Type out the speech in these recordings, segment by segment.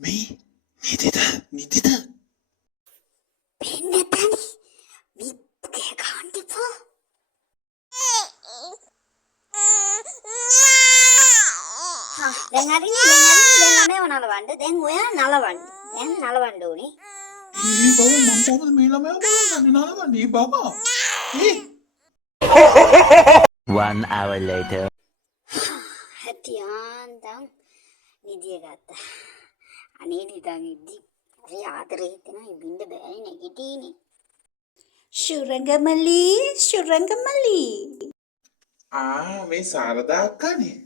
මේ නිදිද පෙන්න තනි විත්කේ කාන්ටිපෝ දැන් හරිනේ දැන් ළමයව නලවන්න දැන් ඔයා නලවන්න දැන් නලවන්න ඕනේ ඒ බව මං කොහොමද මේ ළමයා බලන්නේ නලවන්නේ බබා ඒ 1 hour later. හැටියාන්තම් නිදිය ගත්තා අනේ නිදාගෙන ඉද්දි හරි ආදරේ හිතෙනවා ඉබින්ද බෑනේ නැගිටින්නේ ශුරංගමලි මේ සාරදා අක්කානේ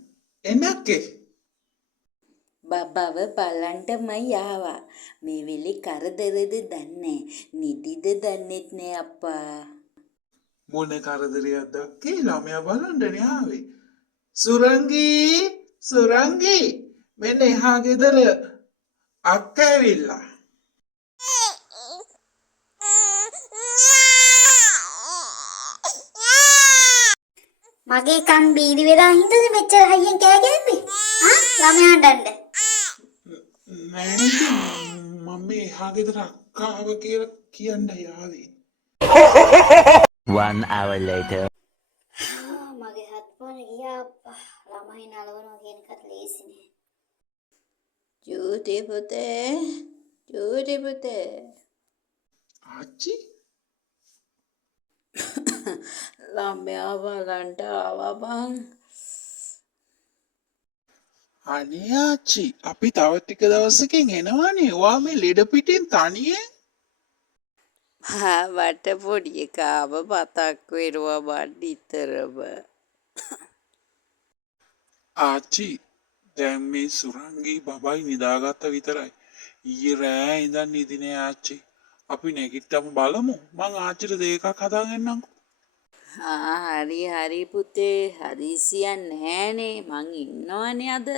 එන්නක්කේ බබව බලන්ටමයි ආවා මේ වෙලේ කරදරද දන්නේ නිදිද දන්නෙත් නෑ අප්පා මොන කරදරයක්ද අක්කේ ළමයා බලන්නනේ ආවේ සුරංගී මෙන්න එහා ගෙදර අක්කා ඇවිල්ලා මගේ කන් බීරි වෙලා හින්දාද මෙච්චර හයියෙන් කෑ ගැහුවේ? ළමයා හඬන්න. නෑ මම මේ එහා ගෙදර අක්කාව කියලා කියන්නයි ආවේ 1 hour later. මගේ හත්පොන ගියා අප්පා. ළමයි නලවනවා කියන එකත් ලේසි නෑ. ජූටි පුතේ. ආච්චි ළමයා බලන්ට ආවා බං. අනේ ආච්චි අපි තව ටික දවසකින් එනවනේ. ඔයා මේ ලෙඩ පිටින් තනියෙන් වට පොඩි එකාව මතක් වෙනවා මන් නිතරම. ආච්චි දැන් මේ සුරංගී බබයි නිදාගත්ත විතරයි. ඊයේ රෑ ඉඳන් නිදි නෑ ආච්චි. අපි නැගිට්ටම බලමු. මං ආච්චිට දෙකක් හදාගන්නම්කෝ. හරි පුතේ හදිසියක් නැහැනේ මං ඉන්නවනේ අද.